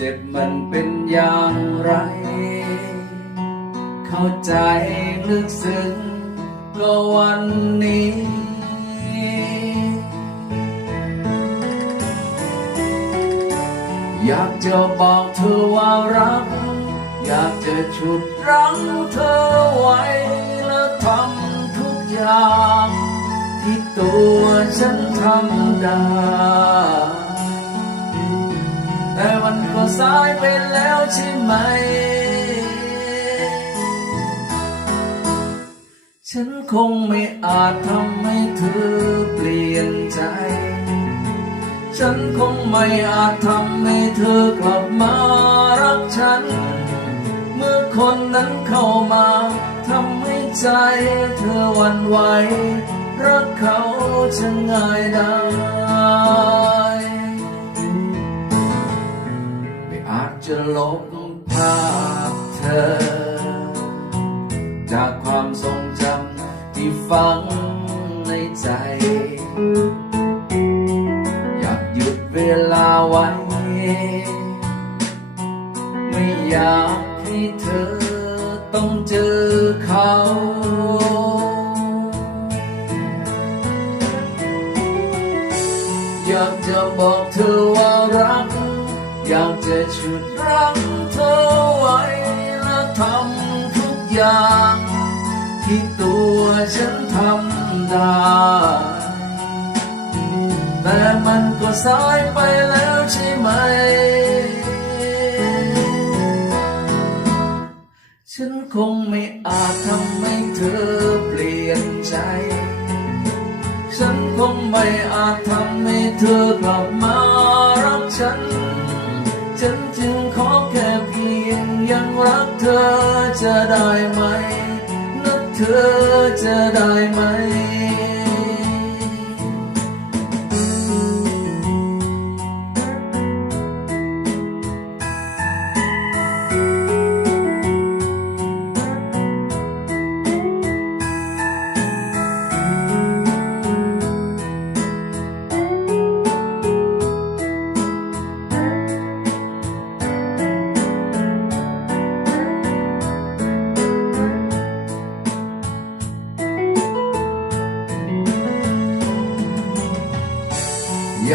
เจ็บมันเป็นอย่างไร เข้าใจลึกซึ้งก็วันนี้ อยากจะบอกเธอว่ารัก อยากจะชุดรั้งเธอไว้และทำทุกอย่าง ที่ตัวฉันทำได้ มันก็สายไปแล้วใช่ไหม ฉันคงไม่อาจทำให้เธอเปลี่ยนใจ ฉันคงไม่อาจทำให้เธอกลับมารักฉัน เมื่อคนนั้นเข้ามาทำให้ใจเธอวันไหวรักเขาจะง่ายได้ ลบภาพเธอ จากความทรงจำที่ฝังในใจ อยากหยุดเวลาไว้ ไม่อยากให้เธอต้องเจอเขาอยากจะบอกเธอว่ารัก อยากจะฉุดรั้งเธอไว้และทำทุกอย่าง ที่ตัวฉันทำได้ แต่มันก็สายไปแล้วใช่ไหม ฉันคงไม่อาจทำให้เธอเปลี่ยนใจ ฉันคงไม่อาจทำให้เธอกลับมารักฉัน ฉันจึงขอแค่เพียงยังรักเธอจะได้ไหมนักเธอจะได้ไหม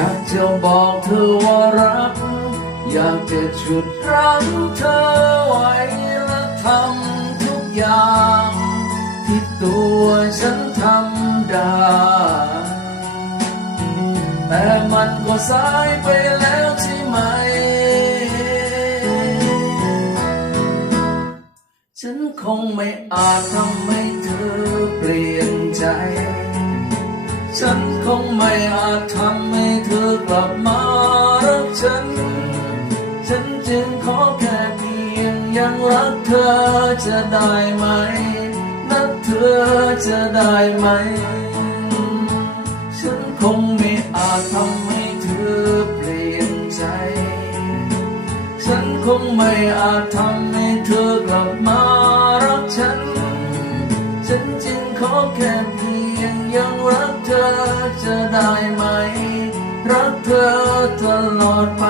ากจะบอกเธอว่ารัก อยากจะฉุดรั้งเธอไว้และทำทุกอย่าง ที่ตัวฉันทำได้ แต่มันก็สายไปแล้วใช่ไหม ฉันคงไม่อาจทำให้เธอเปลี่ยนใจ ฉันคงไม่อาจทำให้เธอกลับมารักฉัน ฉันจึงขอแค่เพียงยังรักเธอจะได้ไหม นักเธอจะได้ไหม ฉันคงไม่อาจทำให้เธอเปลี่ยนใจ ฉันคงไม่อาจทำให้เธอกลับมารักฉัน ฉันจึงขอแค่ ยังรักเธอจะได้ไหม รักเธอตลอดไป